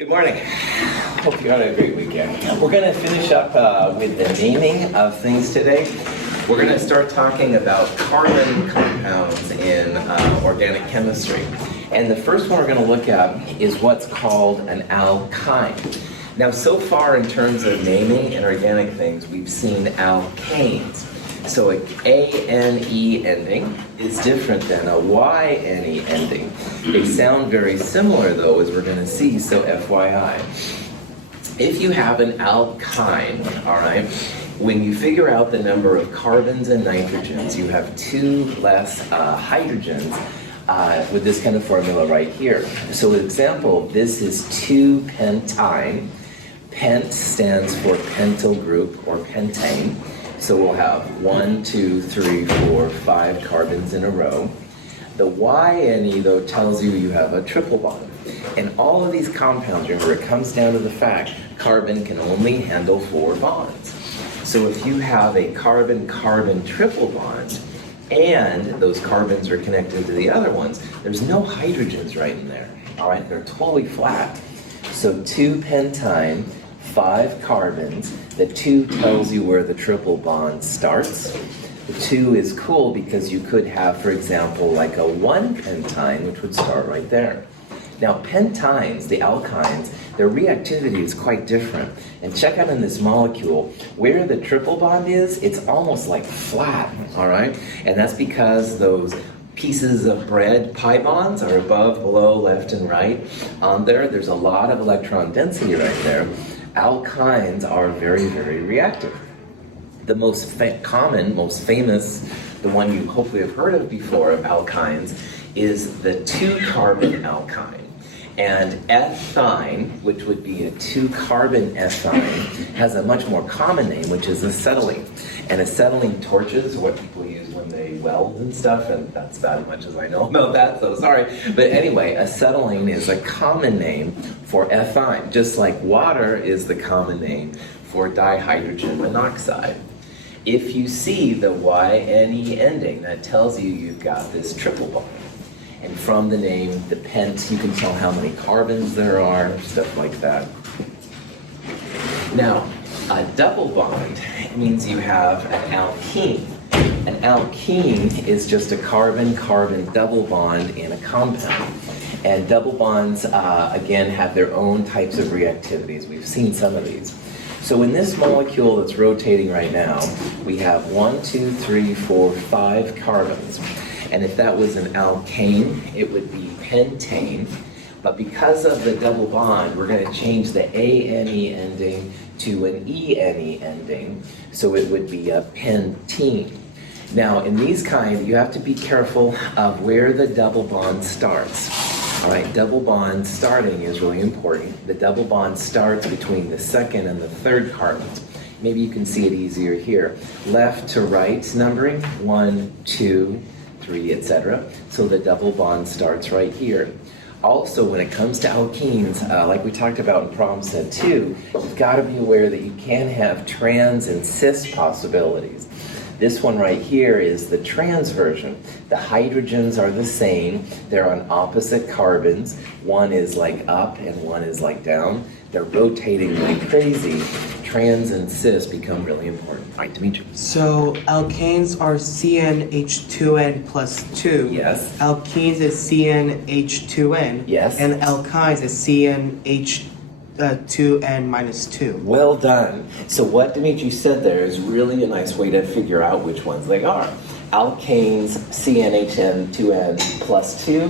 Good morning. Hope you had a great weekend. We're going to finish up with the naming of things today. We're going to start talking about carbon compounds in organic chemistry. And the first one we're going to look at is what's called an alkyne. Now, so far in terms of naming in organic things, we've seen alkanes. So an A-N-E ending is different than a Y-N-E ending. They sound very similar though, as we're going to see, so FYI. If you have an alkyne, all right, when you figure out the number of carbons and nitrogens, you have two less hydrogens with this kind of formula right here. So an example, this is 2-pentyne. Pent stands for pentyl group or pentane. So we'll have 1, 2, 3, 4, 5 carbons in a row. The Y-N-E, though, tells you have a triple bond. And all of these compounds, remember, it comes down to the fact carbon can only handle 4 bonds. So if you have a carbon-carbon triple bond, and those carbons are connected to the other ones, there's no hydrogens right in there. All right, they're totally flat. So 2-pentyne, 5 carbons. The 2 tells you where the triple bond starts. The 2 is cool because you could have, for example, like a 1-pentyne, which would start right there. Now, pentynes, the alkynes, their reactivity is quite different. And check out in this molecule, where the triple bond is, it's almost like flat, all right? And that's because those pieces of bread, pi bonds, are above, below, left, and right on there. There's a lot of electron density right there. Alkynes are very, very reactive. The most common, most famous, the one you hopefully have heard of before of alkynes, is the 2-carbon alkyne. And ethyne, which would be a 2-carbon ethyne, has a much more common name, which is acetylene. And acetylene torches are what people use when they weld and stuff, and that's about as much as I know about that, so sorry. But anyway, acetylene is a common name for ethyne, just like water is the common name for dihydrogen monoxide. If you see the Y-N-E ending, that tells you you've got this triple bond. And from the name, the pent, you can tell how many carbons there are, stuff like that. Now, a double bond means you have an alkene. An alkene is just a carbon-carbon double bond in a compound. And double bonds, again, have their own types of reactivities. We've seen some of these. So in this molecule that's rotating right now, we have 1, 2, 3, 4, 5 carbons. And if that was an alkane, it would be pentane. But because of the double bond, we're going to change the A-N-E ending to an E-N-E ending. So it would be a pentene. Now, in these kinds, you have to be careful of where the double bond starts. All right, double bond starting is really important. The double bond starts between the 2nd and the 3rd carbons. Maybe you can see it easier here. Left to right numbering, 1, 2, 3, etc. So the double bond starts right here. Also, when it comes to alkenes, like we talked about in problem set 2, you've got to be aware that you can have trans and cis possibilities. This one right here is the trans version. The hydrogens are the same. They're on opposite carbons. One is like up and one is like down. They're rotating like crazy. Trans and cis become really important. All right, Dimitri. So alkanes are CnH2n plus 2. Yes. Alkenes is CnH2n. Yes. And alkynes is CnH2n minus 2. Well done. So what Dimitri said there is really a nice way to figure out which ones they are. Alkanes, CnHn2n plus 2.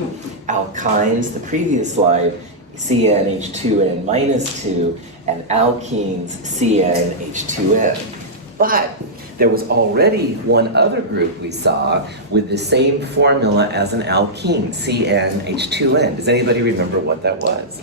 Alkynes, the previous slide, CnH2n minus 2. And alkenes, CnH2n. But there was already one other group we saw with the same formula as an alkene, CnH2n. Does anybody remember what that was?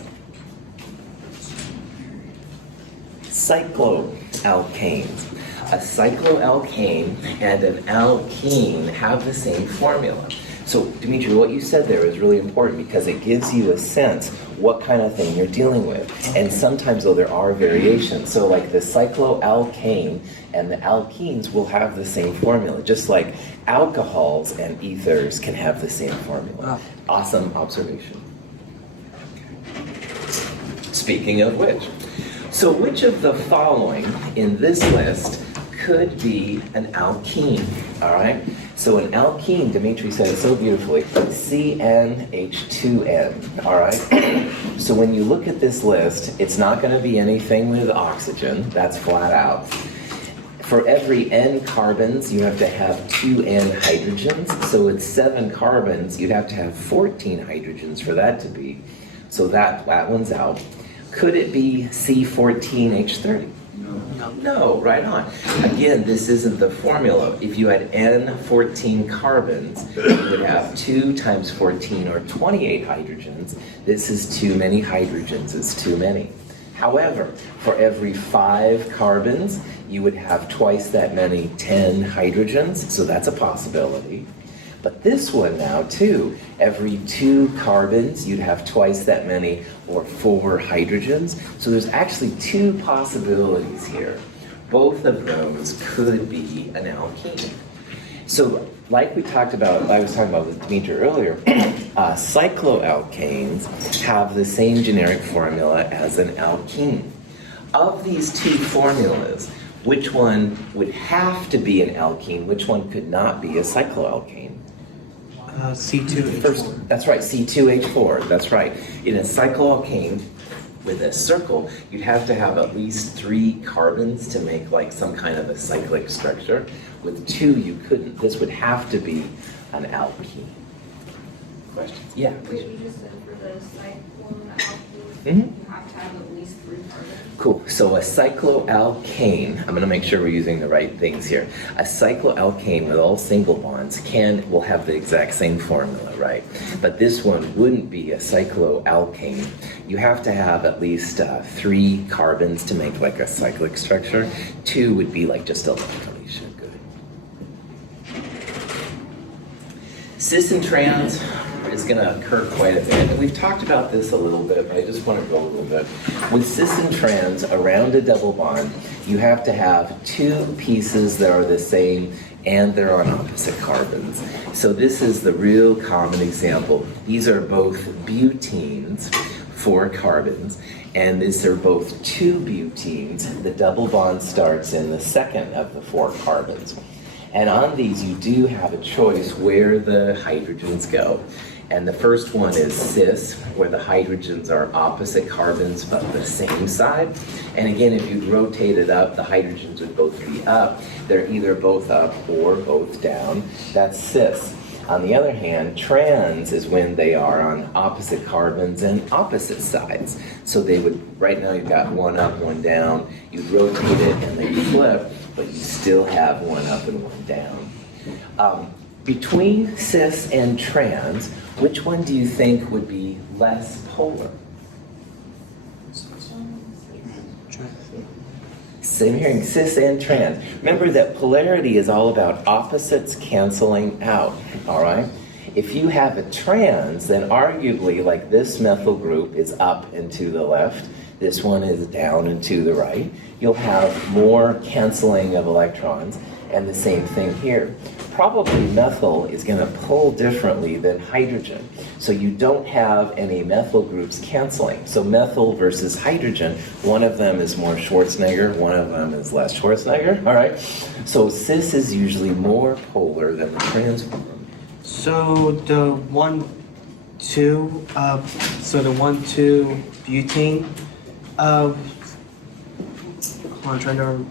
Cycloalkanes. A cycloalkane and an alkene have the same formula. So, Dimitri, what you said there is really important because it gives you a sense what kind of thing you're dealing with. And sometimes, though, there are variations. So, like the cycloalkane and the alkenes will have the same formula, just like alcohols and ethers can have the same formula. Awesome observation. Speaking of which. So which of the following in this list could be an alkene, all right? So an alkene, Dimitri said it so beautifully, CnH2n, all right? So when you look at this list, it's not going to be anything with oxygen, that's flat out. For every n carbons, you have to have 2 n hydrogens. So it's 7 carbons, you'd have to have 14 hydrogens for that to be. So that one's out. Could it be C14H30? No, right on. Again, this isn't the formula. If you had N14 carbons, you would have 2 times 14 or 28 hydrogens. This is too many hydrogens, it's too many. However, for every 5 carbons, you would have twice that many 10 hydrogens, so that's a possibility. But this one now, too, every 2 carbons, you'd have twice that many, or 4 hydrogens. So there's actually 2 possibilities here. Both of those could be an alkene. So like we talked about, I was talking about with Dimitri earlier, cycloalkanes have the same generic formula as an alkene. Of these 2 formulas, which one would have to be an alkene, which one could not be a cycloalkane? C2H4. First, that's right, C2H4, that's right. In a cycloalkane with a circle, you'd have to have at least 3 carbons to make like some kind of a cyclic structure. With 2, you couldn't. This would have to be an alkene. Questions? Yeah, please. You just said for the cycloalkene, Mm-hmm. you have to have at least 3 carbons. Cool. So a cycloalkane, I'm going to make sure we're using the right things here. A cycloalkane with all single bonds will have the exact same formula, right? But this one wouldn't be a cycloalkane. You have to have at least 3 carbons to make like a cyclic structure. 2 would be like just electronation. Good. Cis and trans is going to occur quite a bit. And we've talked about this a little bit, but I just want to go a little bit. With cis and trans, around a double bond, you have to have 2 pieces that are the same and they're on opposite carbons. So this is the real common example. These are both butenes, 4 carbons, and these are both 2 butenes. The double bond starts in the second of the 4 carbons. And on these, you do have a choice where the hydrogens go. And the first one is cis, where the hydrogens are opposite carbons but the same side. And again, if you rotate it up, the hydrogens would both be up. They're either both up or both down. That's cis. On the other hand, trans is when they are on opposite carbons and opposite sides. So they would, right now you've got one up, one down. You'd rotate it and then you flip, but you still have one up and one down. Between cis and trans, which one do you think would be less polar? Same here, cis and trans. Remember that polarity is all about opposites canceling out, all right? If you have a trans, then arguably, like this methyl group is up and to the left, this one is down and to the right. You'll have more canceling of electrons, and the same thing here. Probably methyl is going to pull differently than hydrogen. So you don't have any methyl groups canceling. So methyl versus hydrogen, one of them is more Schwarzenegger, one of them is less Schwarzenegger, all right? So cis is usually more polar than the trans form. So the 1,2 butane, I'm trying to,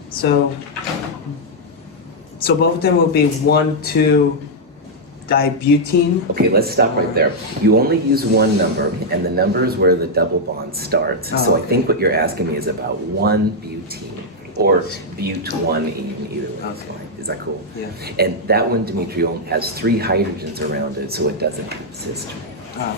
so both of them will be 1,2 dibutene. Okay, let's stop right there. You only use one number, and the number is where the double bond starts. So I think what you're asking me is about 1 butene, or but1ene, either way. Okay. Is that cool? Yeah. And that one, Dimitri, only has 3 hydrogens around it, so it doesn't have cis trans. Oh.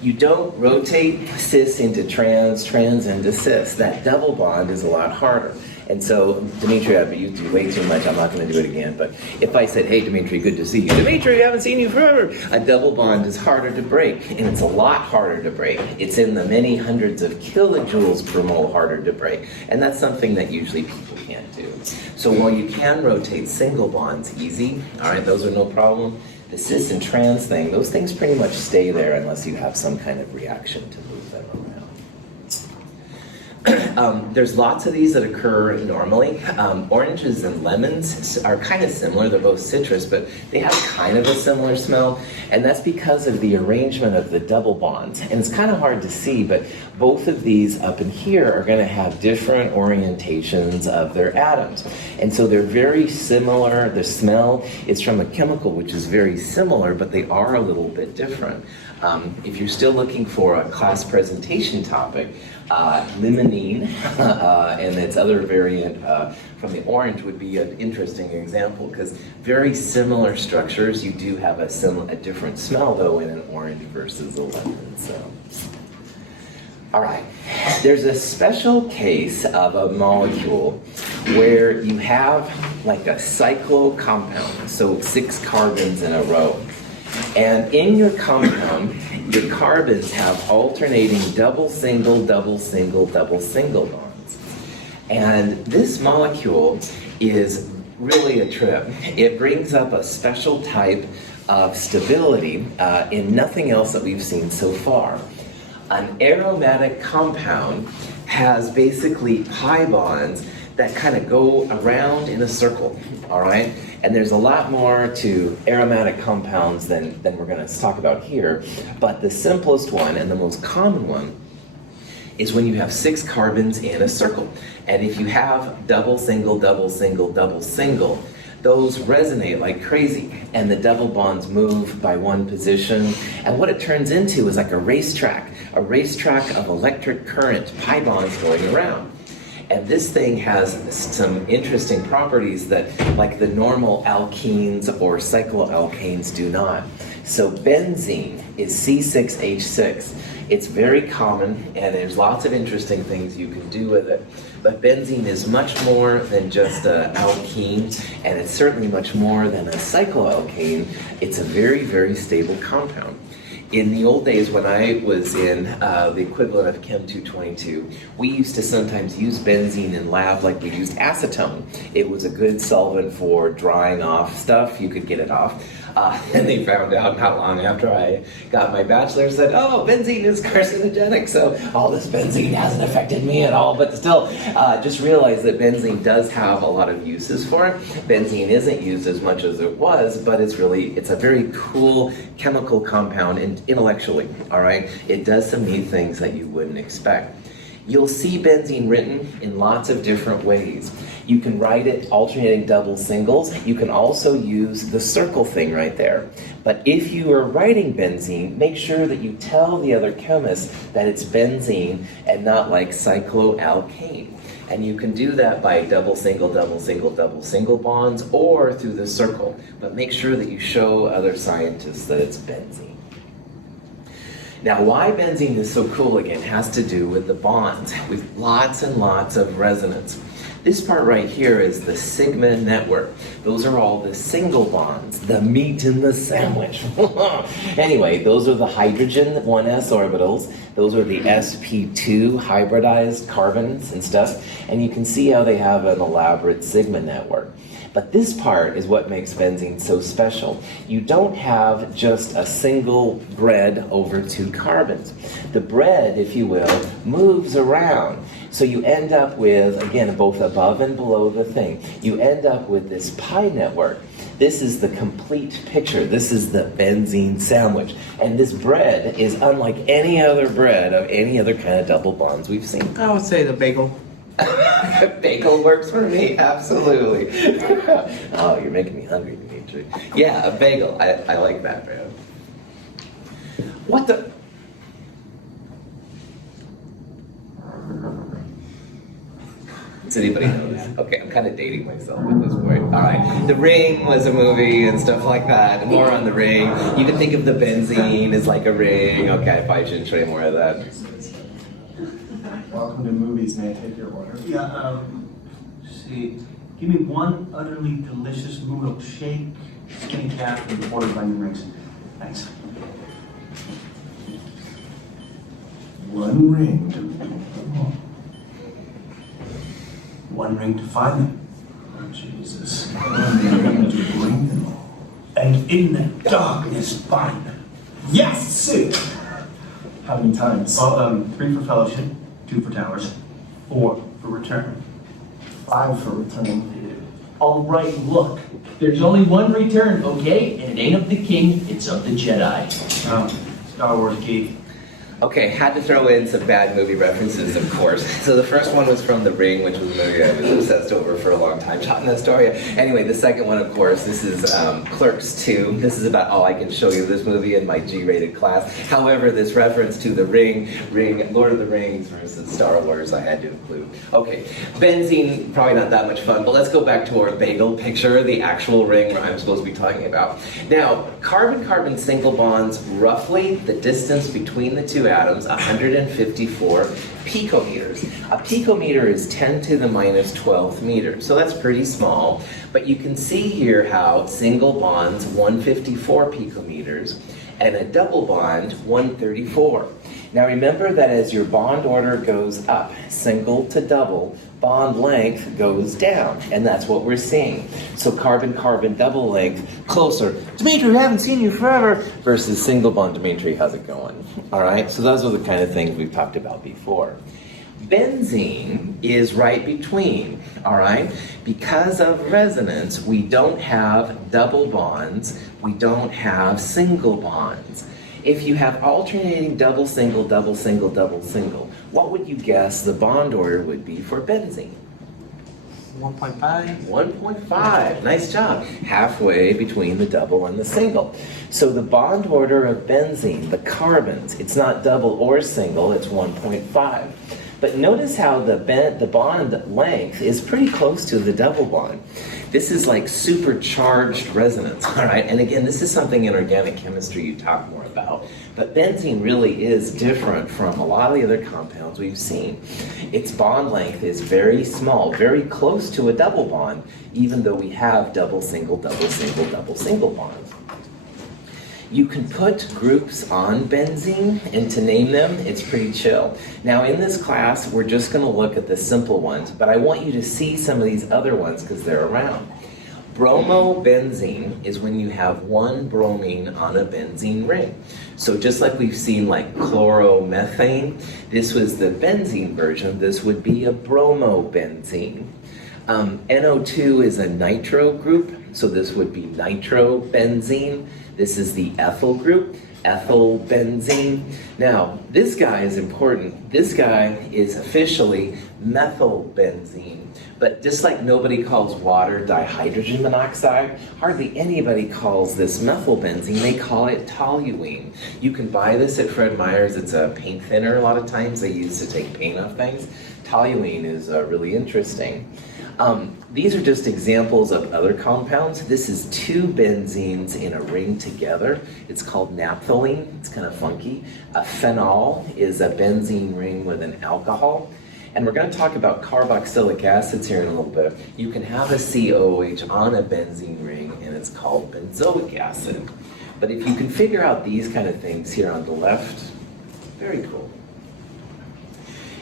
You don't rotate cis into trans, trans into cis. That double bond is a lot harder. And so, Dimitri, I've used you way too much. I'm not going to do it again. But if I said, hey, Dimitri, good to see you. Dimitri, I haven't seen you forever. A double bond is harder to break, and it's a lot harder to break. It's in the many hundreds of kilojoules per mole harder to break. And that's something that usually people can't do. So while you can rotate single bonds easy, all right, those are no problem. The cis and trans thing, those things pretty much stay there unless you have some kind of reaction to move them. There's lots of these that occur normally. Oranges and lemons are kind of similar. They're both citrus, but they have kind of a similar smell. And that's because of the arrangement of the double bonds. And it's kind of hard to see, but both of these up in here are going to have different orientations of their atoms. And so they're very similar. The smell is from a chemical which is very similar, but they are a little bit different. If you're still looking for a class presentation topic, limonene and its other variant from the orange would be an interesting example, because very similar structures. You do have a different smell though in an orange versus a lemon. So, all right, there's a special case of a molecule where you have like a cyclo compound, so 6 carbons in a row. And in your compound, your carbons have alternating double single, double single, double single bonds. And this molecule is really a trip. It brings up a special type of stability in nothing else that we've seen so far. An aromatic compound has basically pi bonds that kind of go around in a circle, all right? And there's a lot more to aromatic compounds than we're going to talk about here, but the simplest one and the most common one is when you have 6 carbons in a circle. And if you have double single, double single, double single, those resonate like crazy, and the double bonds move by one position. And what it turns into is like a racetrack of electric current, pi bonds going around. And this thing has some interesting properties that, like the normal alkenes or cycloalkanes, do not. So benzene is C6H6. It's very common, and there's lots of interesting things you can do with it. But benzene is much more than just an alkene, and it's certainly much more than a cycloalkane. It's a very, very stable compound. In the old days when I was in the equivalent of Chem 222, we used to sometimes use benzene in lab like we used acetone. It was a good solvent for drying off stuff. You could get it off. And they found out not long after I got my bachelor's that, oh, benzene is carcinogenic, so all this benzene hasn't affected me at all. But still, just realize that benzene does have a lot of uses for it. Benzene isn't used as much as it was, but it's a very cool chemical compound intellectually, all right? It does some neat things that you wouldn't expect. You'll see benzene written in lots of different ways. You can write it alternating double singles. You can also use the circle thing right there. But if you are writing benzene, make sure that you tell the other chemists that it's benzene and not like cycloalkane. And you can do that by double single, double single, double single bonds, or through the circle. But make sure that you show other scientists that it's benzene. Now, why benzene is so cool, again, has to do with the bonds, with lots and lots of resonance. This part right here is the sigma network. Those are all the single bonds, the meat in the sandwich. Anyway, those are the hydrogen 1s orbitals. Those are the sp2 hybridized carbons and stuff. And you can see how they have an elaborate sigma network. But this part is what makes benzene so special. You don't have just a single bread over 2 carbons. The bread, if you will, moves around. So you end up with, again, both above and below the thing, you end up with this pi network. This is the complete picture. This is the benzene sandwich. And this bread is unlike any other bread of any other kind of double bonds we've seen. I would say the bagel. Bagel works for me, absolutely. Oh, you're making me hungry, Dimitri. Yeah, a bagel. I like that, man. What the? Does anybody know this? Okay, I'm kind of dating myself at this point. All right, The Ring was a movie and stuff like that. More on The Ring. You can think of the benzene as like a ring. Okay, I probably shouldn't show you more of that. Welcome to movies. May I take your order? Yeah, see, give me one utterly delicious milkshake, skinny cap, and a quarter of onion rings. Thanks. One ring. One ring to find them. Oh, Jesus. One ring to bring them all. And in the darkness find them. Yes! How many times? Well, 3 for fellowship, 2 for towers. 4 for return. 5 for return. All right, look. There's only one return, okay? And it ain't of the king, it's of the Jedi. Star Wars geek. Okay, had to throw in some bad movie references, of course. So the first one was from The Ring, which was a movie I was obsessed over for a long time, shot in Astoria. Anyway, the second one, of course, this is Clerks 2. This is about all I can show you this movie in my G-rated class. However, this reference to The Ring, Lord of the Rings versus Star Wars, I had to include. Okay, benzene, probably not that much fun, but let's go back to our bagel picture, the actual ring I'm supposed to be talking about. Now, carbon-carbon single bonds, roughly the distance between the two atoms, 154 picometers. A picometer is 10 to the minus 12th meters, so that's pretty small. But you can see here how single bonds, 154 picometers, and a double bond, 134. Now remember that as your bond order goes up, single to double, bond length goes down, and that's what we're seeing. So carbon-carbon double length, closer. Dimitri, I haven't seen you forever, versus single bond. Dimitri, how's it going? All right, so those are the kind of things we've talked about before. Benzene is right between, all right? Because of resonance, we don't have double bonds, we don't have single bonds. If you have alternating double, single, double, single, double, single, what would you guess the bond order would be for benzene? 1.5. 1.5, nice job. Halfway between the double and the single. So the bond order of benzene, the carbons, it's not double or single, it's 1.5. But notice how the bond length is pretty close to the double bond. This is like supercharged resonance, all right? And again, this is something in organic chemistry you talk more about. But benzene really is different from a lot of the other compounds we've seen. Its bond length is very small, very close to a double bond, even though we have double, single, double, single, double, single bonds. You can put groups on benzene, and to name them, it's pretty chill. Now in this class, we're just gonna look at the simple ones, but I want you to see some of these other ones because they're around. Bromobenzene is when you have one bromine on a benzene ring. So just like we've seen like chloromethane, this was the benzene version, this would be a bromobenzene. NO2 is a nitro group, so this would be nitrobenzene. This is the ethyl group, ethylbenzene. Now, this guy is important. This guy is officially methylbenzene. But just like nobody calls water dihydrogen monoxide, hardly anybody calls this methylbenzene. They call it toluene. You can buy this at Fred Meyer's. It's a paint thinner a lot of times. They use to take paint off things. Toluene is really interesting. These are just examples of other compounds. This is two benzenes in a ring together. It's called naphthalene. It's kind of funky. A phenol is a benzene ring with an alcohol. And we're going to talk about carboxylic acids here in a little bit. You can have a COOH on a benzene ring, and it's called benzoic acid. But if you can figure out these kind of things here on the left, very cool.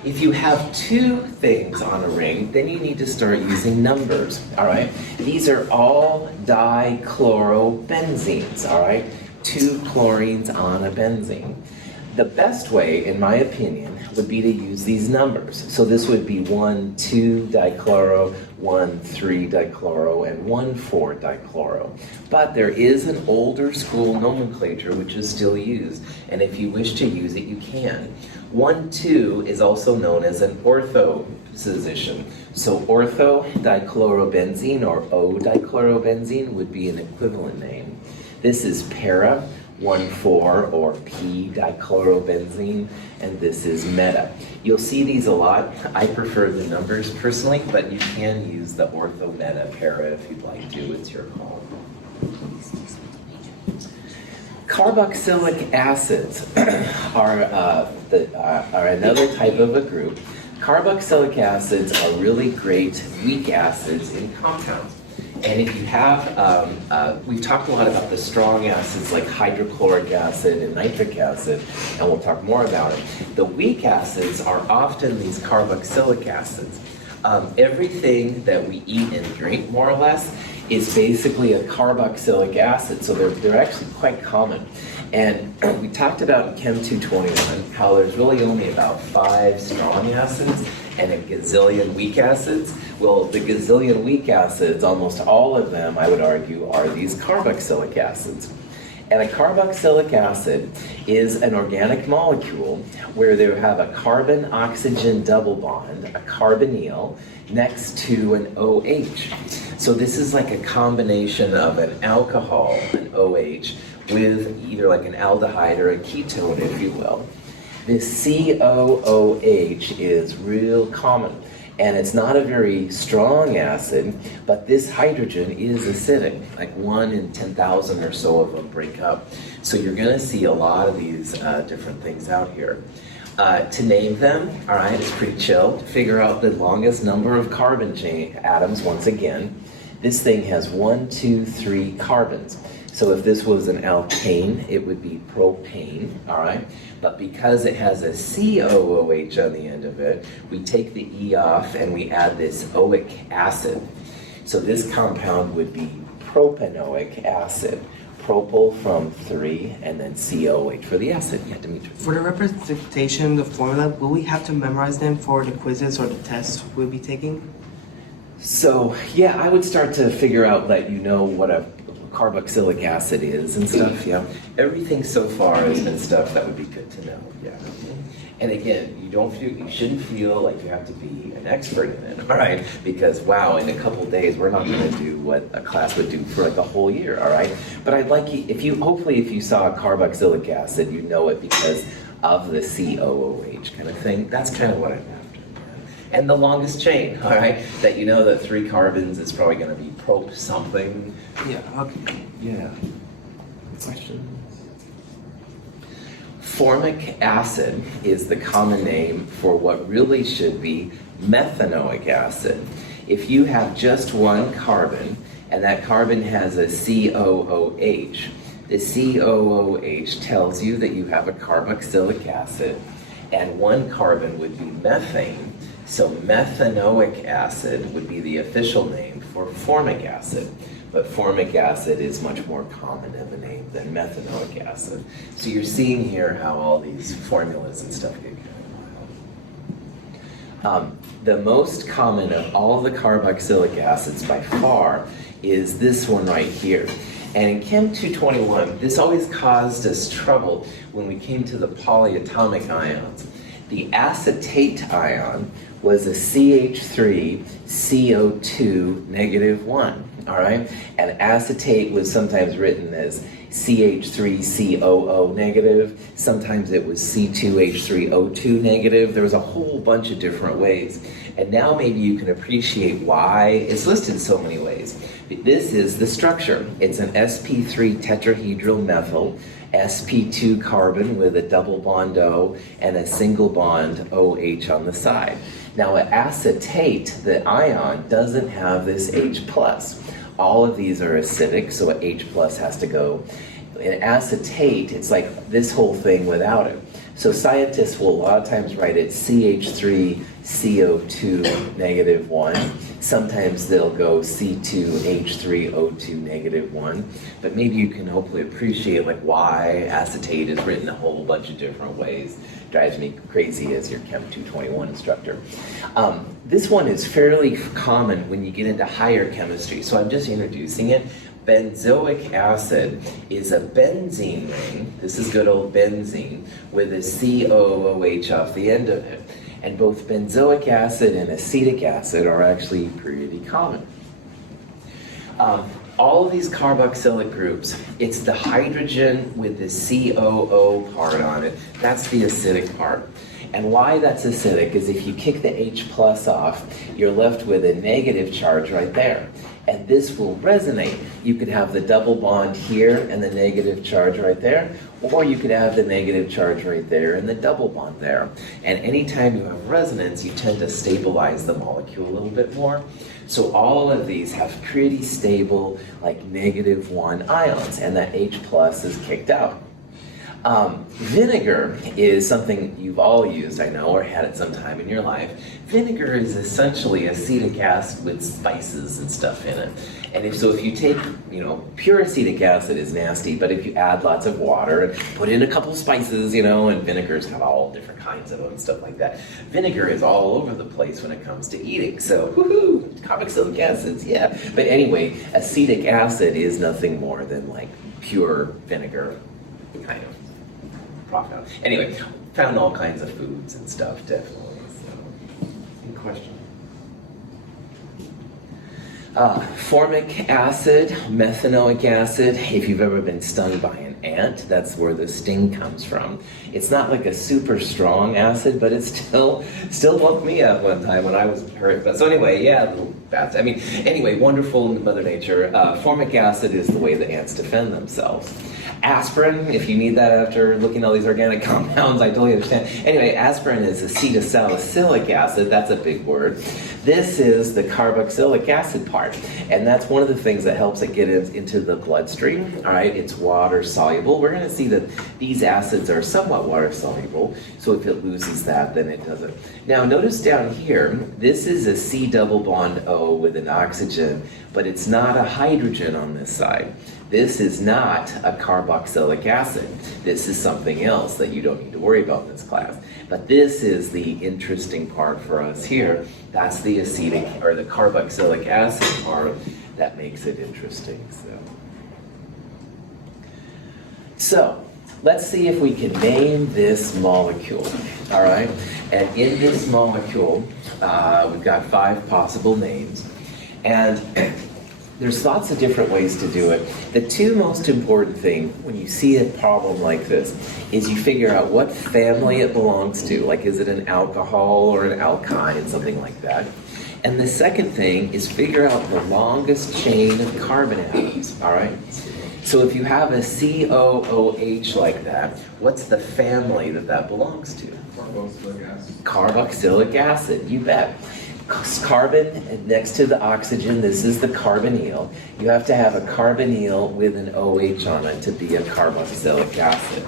If you have two things on a ring, then you need to start using numbers, all right? These are all dichlorobenzenes, all right? Two chlorines on a benzene. The best way, in my opinion, would be to use these numbers. So this would be 1,2-dichloro, 1,3-dichloro, and 1,4-dichloro. But there is an older school nomenclature which is still used, and if you wish to use it, you can. 1,2 is also known as an ortho position. So ortho-dichlorobenzene or O-dichlorobenzene would be an equivalent name. This is para, 1,4 or P-dichlorobenzene, and this is meta. You'll see these a lot. I prefer the numbers personally, but you can use the ortho meta para if you'd like to. It's your call. Carboxylic acids are another type of a group. Carboxylic acids are really great weak acids in compounds. And if you have, we've talked a lot about the strong acids like hydrochloric acid and nitric acid, and we'll talk more about it. The weak acids are often these carboxylic acids. Everything that we eat and drink, more or less, is basically a carboxylic acid, so they're actually quite common. And we talked about in Chem 221 how there's really only about 5 strong acids and a gazillion weak acids. Well, the gazillion weak acids, almost all of them, I would argue, are these carboxylic acids. And a carboxylic acid is an organic molecule where they have a carbon-oxygen double bond, a carbonyl, next to an OH. So this is like a combination of an alcohol, an OH, with either like an aldehyde or a ketone, if you will. This COOH is real common. And it's not a very strong acid, but this hydrogen is acidic. Like 1 in 10,000 or so of them break up. So you're gonna see a lot of these different things out here. To name them, all right, it's pretty chill. Figure out the longest number of carbon chain atoms once again. This thing has 1, 2, 3 carbons. So if this was an alkane, it would be propane, all right? But because it has a COOH on the end of it, we take the E off and we add this oic acid. So this compound would be propanoic acid. Propyl from 3 and then COH for the acid. Yeah, Dimitri. For the representation, the formula, will we have to memorize them for the quizzes or the tests we'll be taking? So yeah, I would start to figure out that you know what a carboxylic acid is and stuff, yeah. Everything so far has been stuff that would be good to know, yeah. And again, you shouldn't feel like you have to be an expert in it, all right? Because wow, in a couple days, we're not gonna do what a class would do for like a whole year, all right? But I'd like you, hopefully if you saw carboxylic acid, you know it because of the COOH kind of thing. That's kind of what I'm after. And the longest chain, all right? That you know that 3 carbons is probably gonna be prop something. Yeah, okay. Yeah. Questions? Formic acid is the common name for what really should be methanoic acid. If you have just 1 carbon and that carbon has a COOH, the COOH tells you that you have a carboxylic acid and 1 carbon would be methane. So methanoic acid would be the official name for formic acid. But formic acid is much more common of a name than methanoic acid. So you're seeing here how all these formulas and stuff get kind of wild. The most common of all the carboxylic acids by far is this one right here. And in Chem 221, this always caused us trouble when we came to the polyatomic ions. The acetate ion was a CH3 CO2 -1. All right, and acetate was sometimes written as CH3COO negative. Sometimes it was C2H3O2 negative. There was a whole bunch of different ways. And now maybe you can appreciate why it's listed so many ways. This is the structure. It's an sp3 tetrahedral methyl, sp2 carbon with a double bond O and a single bond OH on the side. Now an acetate, the ion, doesn't have this H+. All of these are acidic, so an H+ has to go. In acetate, it's like this whole thing without it. So scientists will a lot of times write it CH3CO2 -1. Sometimes they'll go C2H3O2 -1. But maybe you can hopefully appreciate like why acetate is written a whole bunch of different ways. Drives me crazy as your Chem 221 instructor. This one is fairly common when you get into higher chemistry, so I'm just introducing it. Benzoic acid is a benzene ring, this is good old benzene, with a COOH off the end of it. And both benzoic acid and acetic acid are actually pretty common. All of these carboxylic groups, it's the hydrogen with the COO part on it. That's the acidic part. And why that's acidic is if you kick the H+ off, you're left with a negative charge right there. And this will resonate. You could have the double bond here and the negative charge right there, or you could have the negative charge right there and the double bond there. And anytime you have resonance, you tend to stabilize the molecule a little bit more. So all of these have pretty stable, like -1 ions, and that H+ is kicked out. Vinegar is something you've all used, I know, or had at some time in your life. Vinegar is essentially acetic acid with spices and stuff in it. And if you take, pure acetic acid is nasty, but if you add lots of water and put in a couple spices, and vinegars have all different kinds of them and stuff like that. Vinegar is all over the place when it comes to eating. So, woohoo, carboxylic acids, yeah. But anyway, acetic acid is nothing more than like pure vinegar kind of product. Anyway, found all kinds of foods and stuff, definitely. So, any question? Formic acid, methanoic acid, if you've ever been stung by an ant, that's where the sting comes from. It's not like a super strong acid, but it still woke me up one time when I was hurt. But so anyway, yeah, little bats. Anyway, wonderful Mother Nature. Formic acid is the way the ants defend themselves. Aspirin, if you need that after looking at all these organic compounds, I totally understand. Anyway, aspirin is acetylsalicylic acid. That's a big word. This is the carboxylic acid part, and that's one of the things that helps it get into the bloodstream. All right, it's water soluble. We're going to see that these acids are somewhat water soluble, so if it loses that, then it doesn't. Now, notice down here, this is a C double bond O with an oxygen, but it's not a hydrogen on this side. This is not a carboxylic acid. This is something else that you don't need to worry about in this class. But this is the interesting part for us here. That's the acetic or the carboxylic acid part that makes it interesting. So let's see if we can name this molecule. All right, and in this molecule, we've got 5 possible names, and there's lots of different ways to do it. The 2 most important things when you see a problem like this is you figure out what family it belongs to. Like, is it an alcohol or an alkyne, something like that. And the second thing is figure out the longest chain of carbon atoms, all right? So if you have a COOH like that, what's the family that belongs to? Carboxylic acid. Carboxylic acid, you bet. Carbon next to the oxygen, this is the carbonyl. You have to have a carbonyl with an OH on it to be a carboxylic acid.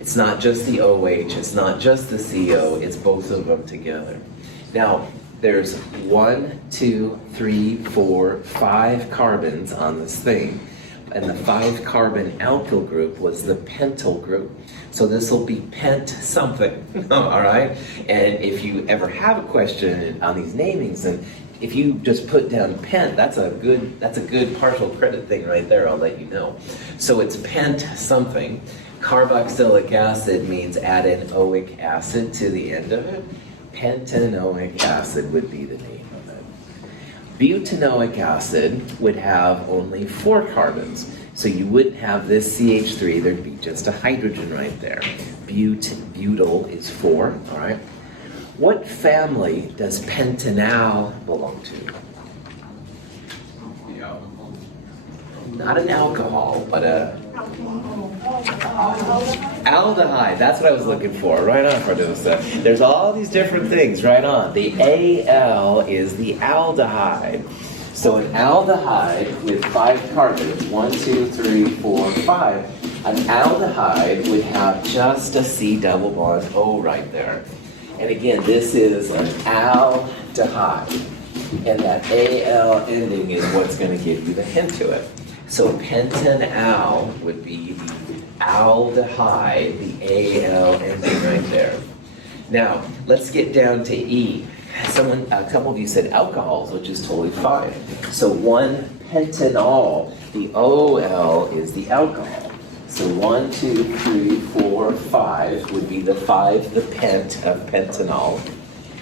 It's not just the OH, it's not just the CO, it's both of them together. Now, there's 1, 2, 3, 4, 5 carbons on this thing. And the 5 carbon alkyl group was the pentyl group. So this will be pent something, all right? And if you ever have a question on these namings, and if you just put down pent, that's a good partial credit thing right there, I'll let you know. So it's pent something. Carboxylic acid means add an oic acid to the end of it. Pentanoic acid would be the name of it. Butanoic acid would have only 4 carbons. So you wouldn't have this CH3, there'd be just a hydrogen right there. Butyl is 4, all right? What family does pentanal belong to? The alcohol. Not an alcohol, but a aldehyde. That's what I was looking for. Right on, Cardosa. There's all these different things. Right on. The Al is the aldehyde. So an aldehyde with 5 carbons, 1, 2, 3, 4, 5. An aldehyde would have just a C double bond O right there. And again, this is an aldehyde. And that Al ending is what's going to give you the hint to it. So pentanal would be the aldehyde, the Al ending right there. Now, let's get down to E. A couple of you said alcohols, which is totally fine. So 1 pentanol, the OL is the alcohol. So 1, 2, 3, 4, 5 would be the 5, the pent of pentanol.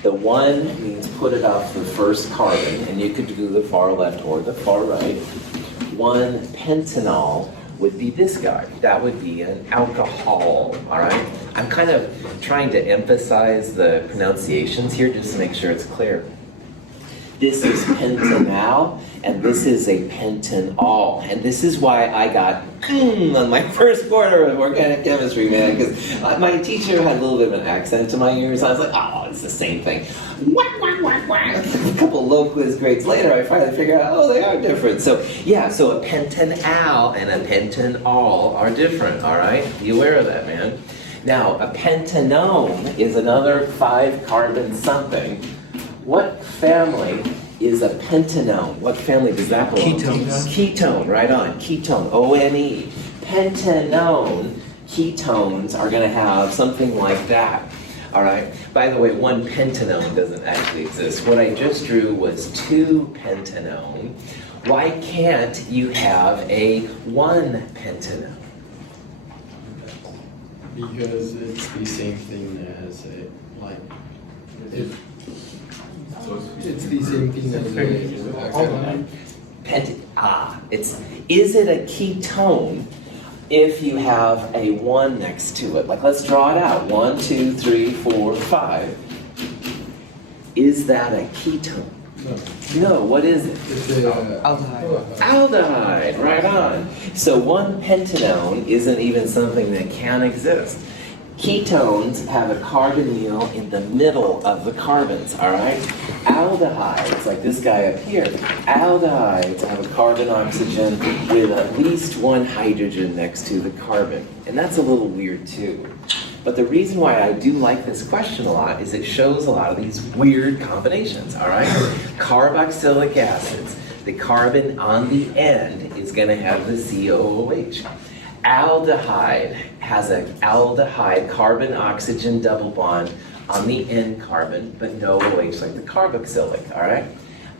The 1 means put it off the first carbon, and you could do the far left or the far right. 1 pentanol would be this guy. That would be an alcohol, all right? I'm kind of trying to emphasize the pronunciations here just to make sure it's clear. This is pentanal, and this is a pentanol. And this is why I got on my first quarter of organic chemistry, man, because my teacher had a little bit of an accent to my ears. I was like, oh, it's the same thing. A couple low quiz grades later, I finally figured out, oh, they are different. So yeah, so a pentanal and a pentanol are different, all right? Be aware of that, man. Now, a pentanone is another 5-carbon something. What family is a pentanone? What family does that belong to? Ketone, right on. Ketone, O-N-E. Pentanone ketones are going to have something like that. All right. By the way, one pentanone doesn't actually exist. What I just drew was 2 pentanone. Why can't you have a 1 pentanone? Because it's the same thing as a, like, it's the same thing as a alkyne. Is it a ketone if you have a 1 next to it? Like, let's draw it out. 1, 2, 3, 4, 5. Is that a ketone? No, what is it? It's a Aldehyde. Aldehyde, right on. So 1 pentanone isn't even something that can exist. Ketones have a carbonyl in the middle of the carbons, all right? Aldehydes, like this guy up here, aldehydes have a carbon oxygen with at least 1 hydrogen next to the carbon. And that's a little weird too. But the reason why I do like this question a lot is it shows a lot of these weird combinations, all right? Carboxylic acids, the carbon on the end is going to have the COOH. Aldehyde has an aldehyde carbon-oxygen double bond on the end carbon, but no OH like the carboxylic, all right?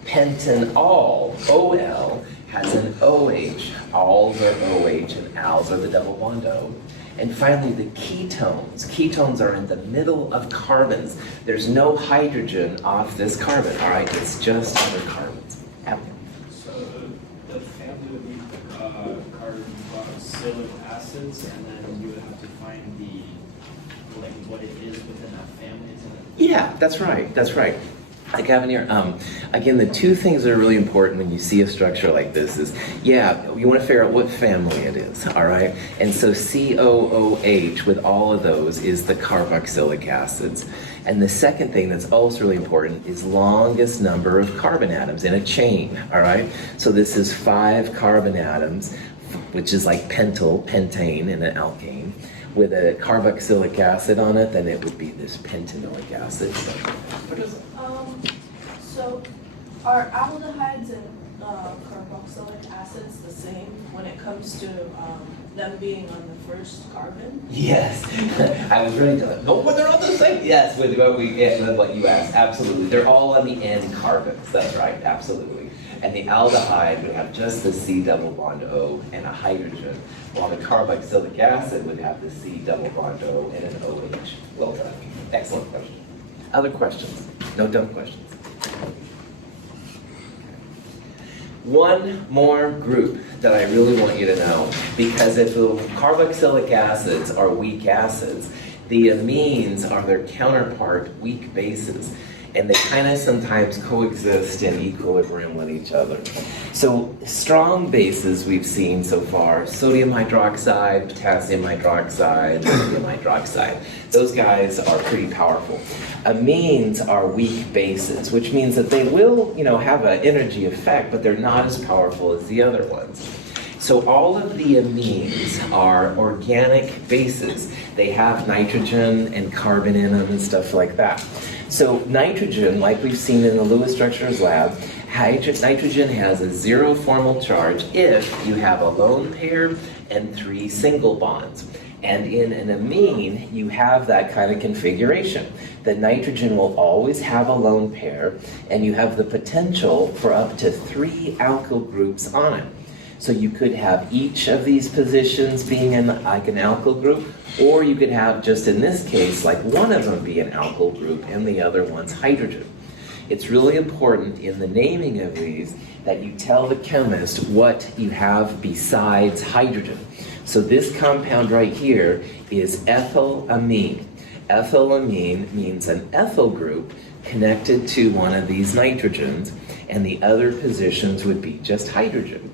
Pentanol, OL, has an OH. Alls are OH and als are the double bond O. And finally, the ketones. Ketones are in the middle of carbons. There's no hydrogen off this carbon, all right? It's just other carbons. So the family would be carboxylic acids, and then you would have to find like what it is within that family. Yeah, that's right. That's right. Like having your, again, the 2 things that are really important when you see a structure like this is, yeah, you want to figure out what family it is, all right? And so COOH with all of those is the carboxylic acids. And the second thing that's also really important is longest number of carbon atoms in a chain, all right? So this is 5 carbon atoms, which is like pentyl, pentane, and an alkane. With a carboxylic acid on it, then it would be this pentanoic acid. So, what is it? So are aldehydes and carboxylic acids the same when it comes to them being on the first carbon? Yes, I was ready to. No, but they're all the same. Yes, with what you asked, absolutely. They're all on the end carbons. That's right, absolutely. And the aldehyde would have just the C double bond O and a hydrogen, while the carboxylic acid would have the C double bond O and an OH. Well done. Excellent question. Other questions? No dumb questions. One more group that I really want you to know, because if the carboxylic acids are weak acids, the amines are their counterpart weak bases. And they kind of sometimes coexist in equilibrium with each other. So strong bases we've seen so far, sodium hydroxide, potassium hydroxide, lithium hydroxide. Those guys are pretty powerful. Amines are weak bases, which means that they will, have an energy effect, but they're not as powerful as the other ones. So all of the amines are organic bases. They have nitrogen and carbon in them and stuff like that. So nitrogen, like we've seen in the Lewis Structures lab, nitrogen has a 0 formal charge if you have a lone pair and 3 single bonds. And in an amine, you have that kind of configuration. The nitrogen will always have a lone pair, and you have the potential for up to 3 alkyl groups on it. So you could have each of these positions being like an alkyl group, or you could have, just in this case, like one of them be an alkyl group and the other one's hydrogen. It's really important in the naming of these that you tell the chemist what you have besides hydrogen. So this compound right here is ethylamine. Ethylamine means an ethyl group connected to one of these nitrogens, and the other positions would be just hydrogen.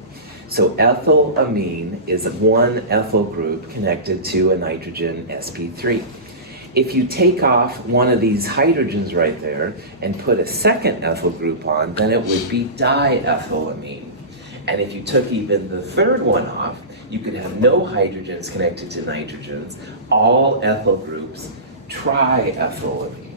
So ethylamine is one ethyl group connected to a nitrogen, sp3. If you take off one of these hydrogens right there and put a second ethyl group on, then it would be diethylamine. And if you took even the third one off, you could have no hydrogens connected to nitrogens, all ethyl groups, triethylamine.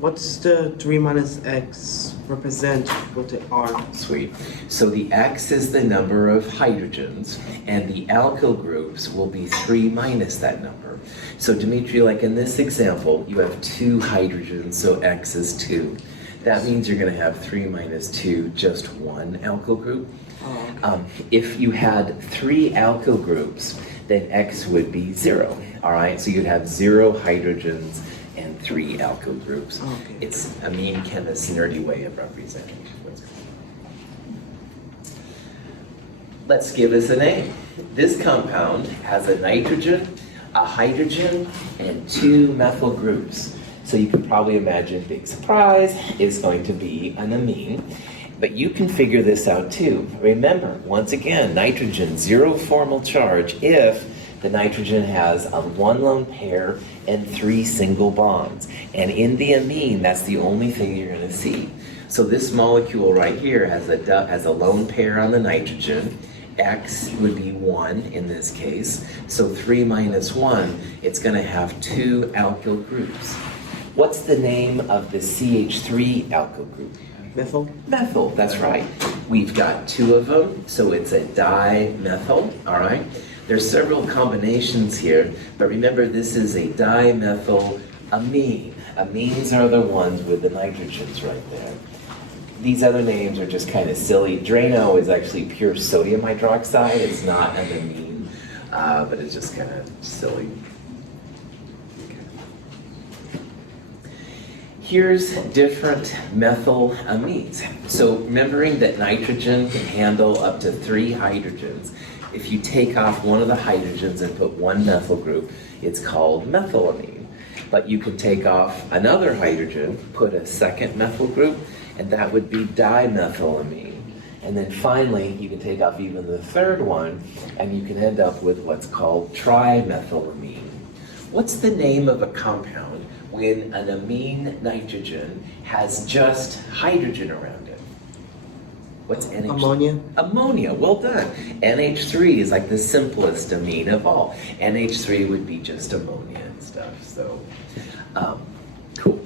What's the 3 minus X represent with the R? Sweet. So the X is the number of hydrogens, and the alkyl groups will be 3 minus that number. So Dimitri, like in this example, you have 2 hydrogens, so X is 2. That means you're going to have 3 minus 2, just 1 alkyl group. Oh, okay. If you had 3 alkyl groups, then X would be 0. All right, so you'd have 0 hydrogens and 3 alkyl groups. Okay. It's amine chemist's nerdy way of representing what's going on. Let's give this a name. This compound has a nitrogen, a hydrogen, and 2 methyl groups. So you can probably imagine, big surprise, is going to be an amine. But you can figure this out too. Remember, once again, nitrogen, 0 formal charge if the nitrogen has a 1 lone pair and 3 single bonds. And in the amine, that's the only thing you're going to see. So this molecule right here has a lone pair on the nitrogen. X would be 1 in this case. So 3 minus 1, it's going to have 2 alkyl groups. What's the name of the CH3 alkyl group? Methyl? Methyl, that's right. We've got 2 of them, so it's a dimethyl, all right? There's several combinations here, but remember this is a dimethyl amine. Amines are the ones with the nitrogens right there. These other names are just kind of silly. Drano is actually pure sodium hydroxide. It's not an amine, but it's just kind of silly. Here's different methyl amines. So remembering that nitrogen can handle up to 3 hydrogens. If you take off one of the hydrogens and put 1 methyl group, it's called methylamine. But you can take off another hydrogen, put a second methyl group, and that would be dimethylamine. And then finally, you can take off even the third one, and you can end up with what's called trimethylamine. What's the name of a compound when an amine nitrogen has just hydrogen around it? What's NH3? Ammonia? Ammonia, well done. NH3 is like the simplest amine of all. NH3 would be just ammonia and stuff, so cool.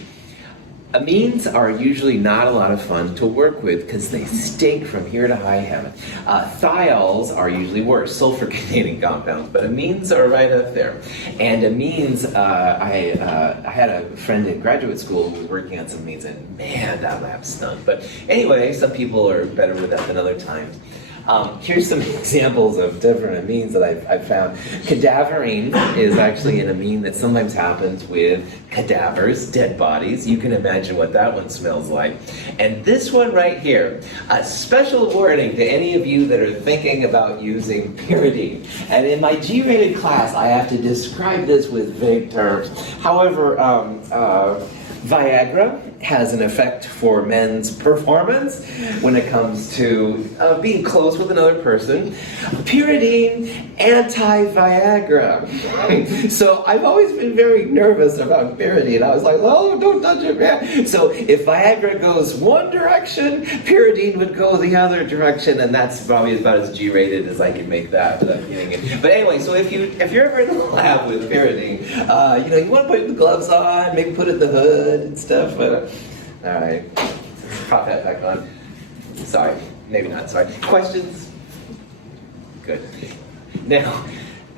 Amines are usually not a lot of fun to work with because they stink from here to high heaven. Thiols are usually worse, sulfur-containing compounds, but amines are right up there. And amines, I had a friend in graduate school who was working on some amines, and man, that lab stunk. But anyway, some people are better with that than other times. Here's some examples of different amines that I've found. Cadaverine is actually an amine that sometimes happens with cadavers, dead bodies. You can imagine what that one smells like. And this one right here, a special warning to any of you that are thinking about using pyridine. And in my G-rated class, I have to describe this with vague terms. However, Viagra has an effect for men's performance when it comes to being close with another person. Pyridine, anti-Viagra. So I've always been very nervous about pyridine. I was like, oh, don't touch it, man. So if Viagra goes one direction, pyridine would go the other direction, and that's probably about as G-rated as I can make that without getting it. But anyway, so if you're ever in the lab with pyridine, you want to put the gloves on, maybe put it in the hood and stuff, but all right, pop that back on. Sorry, maybe not, sorry. Questions? Good. Now,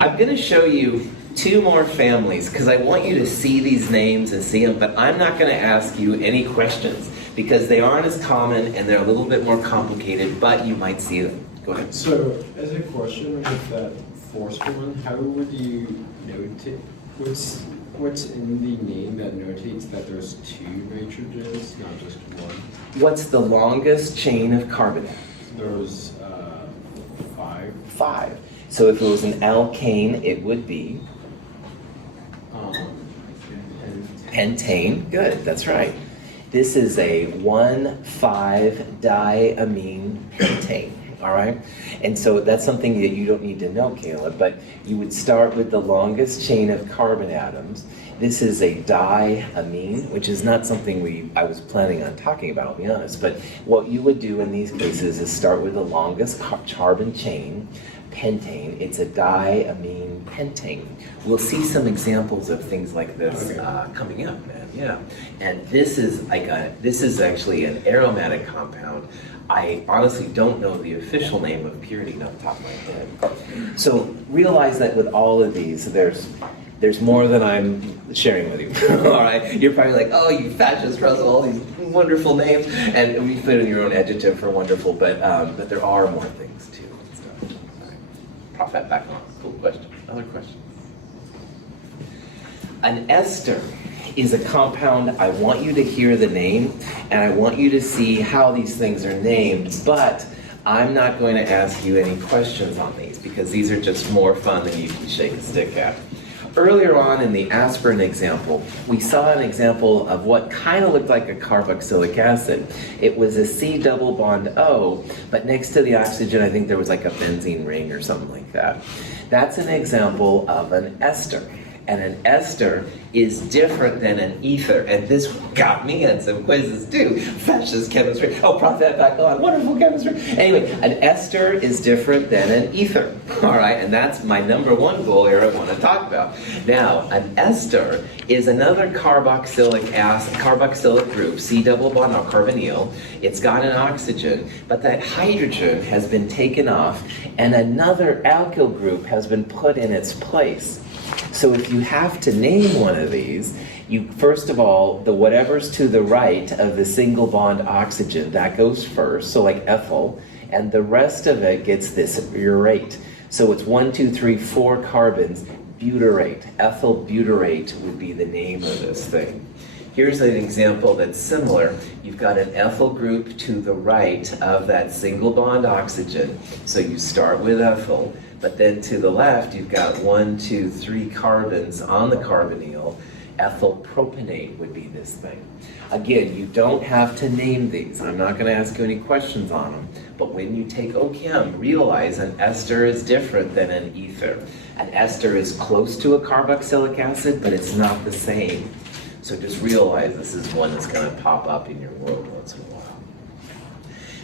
I'm going to show you 2 more families because I want you to see these names and see them, but I'm not going to ask you any questions because they aren't as common and they're a little bit more complicated, but you might see them. Go ahead. So, as a question with that forceful one, how would you notate what's in the name that notates that there's 2 nitrogens, not just 1? What's the longest chain of carbon? There's 5. 5. So if it was an alkane, it would be? And Pentane, good, that's right. This is a 1,5-diamine pentane, all right? And so that's something that you don't need to know, Caleb, but you would start with the longest chain of carbon atoms. This is a diamine, which is not something I was planning on talking about, I'll be honest, but what you would do in these cases is start with the longest carbon chain, pentane. It's a diamine pentane. We'll see some examples of things like this coming up, man. Yeah, and this is actually an aromatic compound. I honestly don't know the official name of purity off the top of my head. So realize that with all of these, there's more than I'm sharing with you. All right, you're probably like, oh, you fascist Russell, all these wonderful names, and we put in your own adjective for wonderful, but there are more things too. So, all right. Prop that back on. Cool question. Other question. An ester is a compound. I want you to hear the name, and I want you to see how these things are named, but I'm not going to ask you any questions on these because these are just more fun than you can shake a stick at. Earlier on in the aspirin example, we saw an example of what kind of looked like a carboxylic acid. It was a C double bond O, but next to the oxygen, I think there was like a benzene ring or something like that. That's an example of an ester. And an ester is different than an ether. And this got me in some quizzes too. Fascist chemistry. Oh, prop that back on. Wonderful chemistry. Anyway, an ester is different than an ether. All right, and that's my number one goal here I want to talk about. Now, an ester is another carboxylic group, C double bond or carbonyl. It's got an oxygen, but that hydrogen has been taken off, and another alkyl group has been put in its place. So if you have to name one of these, you first of all, the whatever's to the right of the single bond oxygen, that goes first, so like ethyl, and the rest of it gets this urate. So it's 1, 2, 3, 4 carbons, butyrate. Ethyl butyrate would be the name of this thing. Here's an example that's similar. You've got an ethyl group to the right of that single bond oxygen. So you start with ethyl, but then to the left, you've got 1, 2, 3 carbons on the carbonyl. Ethyl propionate would be this thing. Again, you don't have to name these. I'm not going to ask you any questions on them. But when you take OChem, realize an ester is different than an ether. An ester is close to a carboxylic acid, but it's not the same. So just realize this is one that's going to pop up in your world once in a while.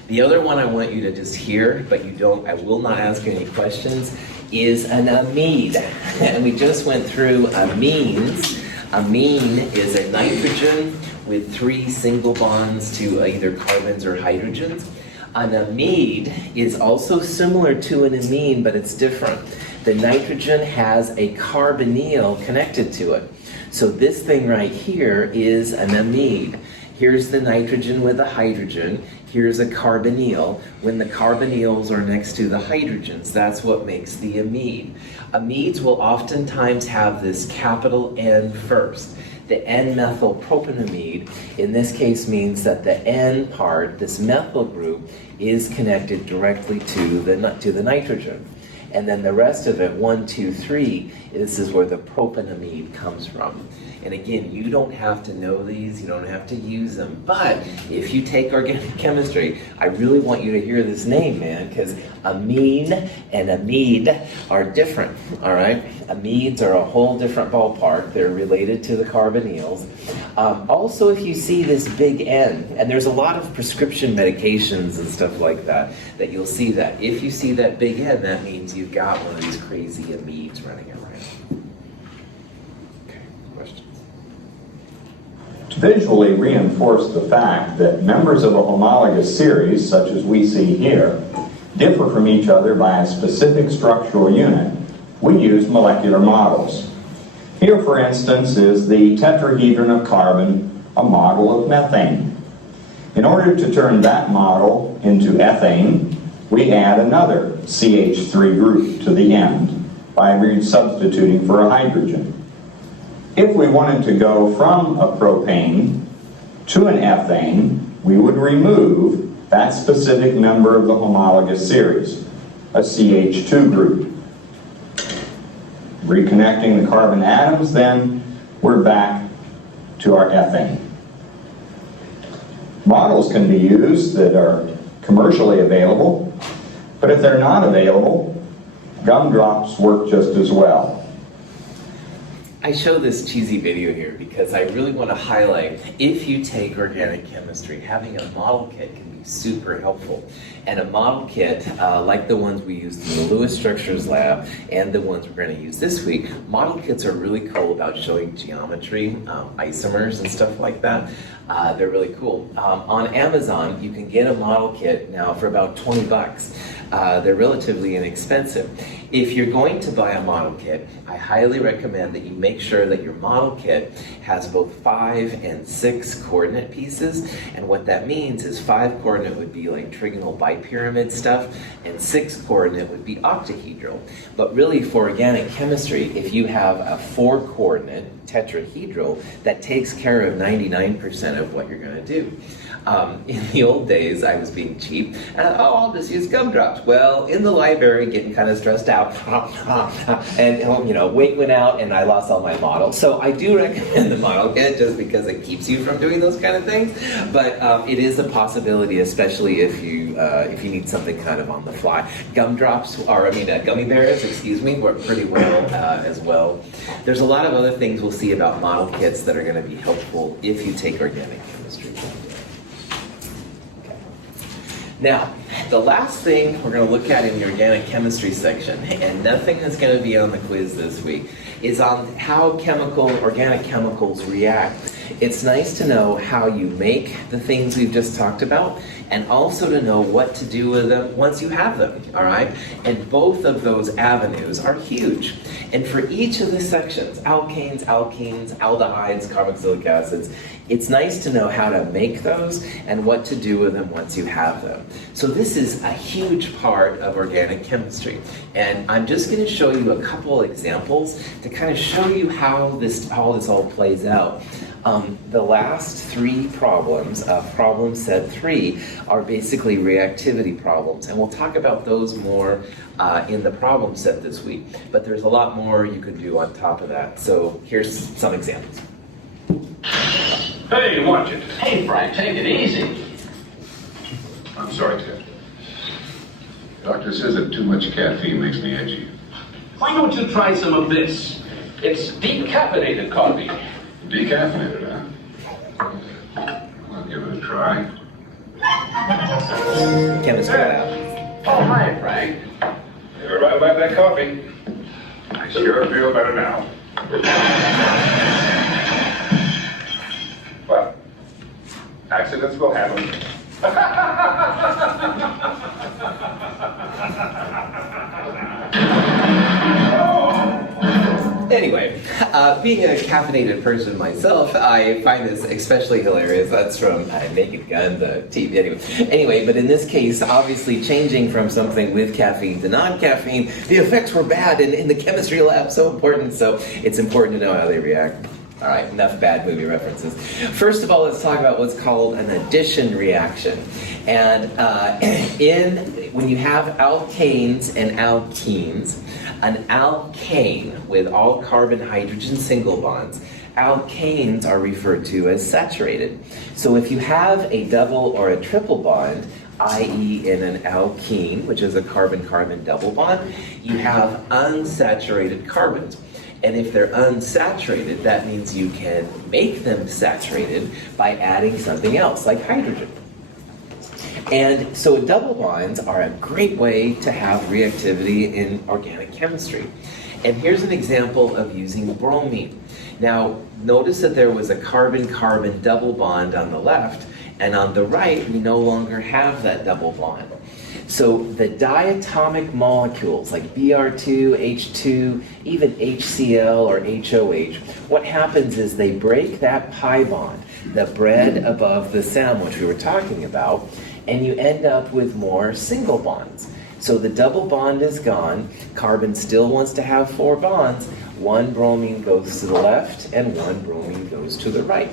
The other one I want you to just hear, but I will not ask you any questions, is an amide. And we just went through amines. Amine is a nitrogen with 3 single bonds to either carbons or hydrogens. An amide is also similar to an amine, but it's different. The nitrogen has a carbonyl connected to it. So this thing right here is an amide. Here's the nitrogen with the hydrogen. Here's a carbonyl. When the carbonyls are next to the hydrogens, that's what makes the amide. Amides will oftentimes have this capital N first. The N-methylpropanamide, in this case, means that the N part, this methyl group, is connected directly to the nitrogen. And then the rest of it, 1, 2, 3, this is where the propanamide comes from. And again, you don't have to know these, you don't have to use them, but if you take organic chemistry, I really want you to hear this name, man, because amine and amide are different, all right? Amides are a whole different ballpark. They're related to the carbonyls. Also, if you see this big N, and there's a lot of prescription medications and stuff like that, that you'll see that. If you see that big N, that means you've got one of these crazy amides running around. Okay, questions? To visually reinforce the fact that members of a homologous series, such as we see here, differ from each other by a specific structural unit, we use molecular models. Here, for instance, is the tetrahedron of carbon, a model of methane. In order to turn that model into ethane, we add another CH3 group to the end by substituting for a hydrogen. If we wanted to go from a propane to an ethane, we would remove that specific member of the homologous series, a CH2 group. Reconnecting the carbon atoms, then we're back to our ethane. Models can be used that are commercially available, but if they're not available, gumdrops work just as well. I show this cheesy video here because I really want to highlight, if you take organic chemistry, having a model kit can be super helpful. And a model kit, like the ones we used in the Lewis Structures Lab and the ones we're going to use this week, model kits are really cool about showing geometry, isomers and stuff like that. They're really cool. On Amazon, you can get a model kit now for about 20 bucks. They're relatively inexpensive. If you're going to buy a model kit, I highly recommend that you make sure that your model kit has both 5 and 6 coordinate pieces. And what that means is 5 coordinate would be like trigonal bipyramid stuff, and 6 coordinate would be octahedral. But really for organic chemistry, if you have a 4 coordinate tetrahedral, that takes care of 99% of what you're going to do. In the old days, I was being cheap, and I'll just use gumdrops. Well, in the library, getting kind of stressed out, and weight went out, and I lost all my models. So I do recommend the model kit just because it keeps you from doing those kind of things. But it is a possibility, especially if you need something kind of on the fly. Gummy bears, work pretty well as well. There's a lot of other things we'll see about model kits that are going to be helpful if you take organic chemistry. Now, the last thing we're going to look at in the organic chemistry section, and nothing that's going to be on the quiz this week, is on how organic chemicals react. It's nice to know how you make the things we've just talked about, and also to know what to do with them once you have them, all right? And both of those avenues are huge. And for each of the sections, alkanes, alkenes, aldehydes, carboxylic acids, it's nice to know how to make those and what to do with them once you have them. So this is a huge part of organic chemistry. And I'm just going to show you a couple examples to kind of show you how this all plays out. The last 3 problems, problem set 3, are basically reactivity problems. And we'll talk about those more in the problem set this week. But there's a lot more you could do on top of that. So here's some examples. Hey, watch it. Hey, Frank, take it easy. I'm sorry, Ted. Doctor says that too much caffeine makes me edgy. Why don't you try some of this? It's decaffeinated coffee. Decaffeinated, huh? I'll give it a try. Chemistry lab. Oh, hi, Frank. You're right about that coffee. I sure feel better now. Well, accidents will happen. Anyway, being a caffeinated person myself, I find this especially hilarious. That's from Naked Gun, the TV. Anyway, but in this case, obviously changing from something with caffeine to non-caffeine, the effects were bad, and in the chemistry lab, so important. So it's important to know how they react. All right, enough bad movie references. First of all, let's talk about what's called an addition reaction. And when you have alkanes and alkenes, an alkane with all carbon-hydrogen single bonds, alkanes are referred to as saturated. So if you have a double or a triple bond, i.e. in an alkene, which is a carbon-carbon double bond, you have unsaturated carbons. And if they're unsaturated, that means you can make them saturated by adding something else, like hydrogen. And so double bonds are a great way to have reactivity in organic chemistry. And here's an example of using bromine. Now, notice that there was a carbon-carbon double bond on the left, and on the right, we no longer have that double bond. So the diatomic molecules like Br2, H2, even HCl or HOH, what happens is they break that pi bond, the bread above the sandwich we were talking about, and you end up with more single bonds. So the double bond is gone, carbon still wants to have 4 bonds, 1 bromine goes to the left and 1 bromine goes to the right.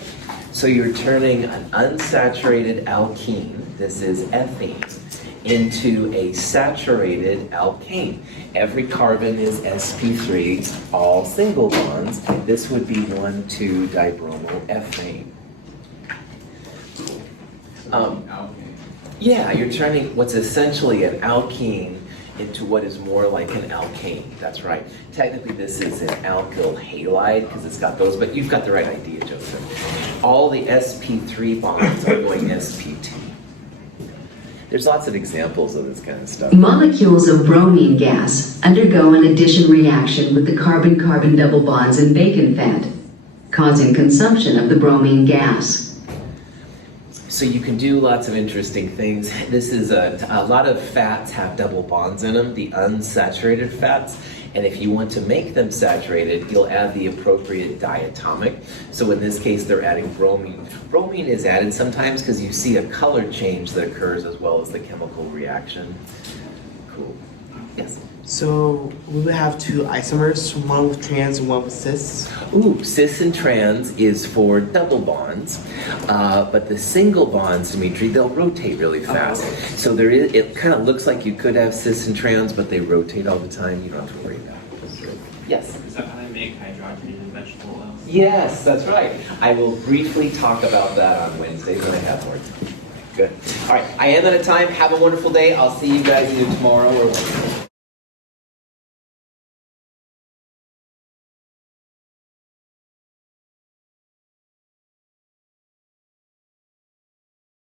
So you're turning an unsaturated alkene, this is ethene, into a saturated alkane. Every carbon is sp3, all single bonds. This would be 1,2-dibromoethane. Yeah, you're turning what's essentially an alkene into what is more like an alkane. That's right. Technically, this is an alkyl halide because it's got those, but you've got the right idea, Joseph. All the sp3 bonds are going sp2. There's lots of examples of this kind of stuff. Molecules of bromine gas undergo an addition reaction with the carbon-carbon double bonds in bacon fat, causing consumption of the bromine gas. So you can do lots of interesting things. This is a lot of fats have double bonds in them, the unsaturated fats. And if you want to make them saturated, you'll add the appropriate diatomic. So in this case, they're adding bromine. Bromine is added sometimes because you see a color change that occurs as well as the chemical reaction. Cool. Yes? So we would have two isomers, one with trans and one with cis. Ooh, cis and trans is for double bonds, but the single bonds, Dimitri, they'll rotate really fast. So there is, it kind of looks like you could have cis and trans, but they rotate all the time. You don't have to worry about it. Yes? Is that how they make hydrogenated vegetable oils? Yes, that's right. I will briefly talk about that on Wednesdays when I have more time. Good. All right, I am out of time. Have a wonderful day. I'll see you guys either tomorrow or Wednesday.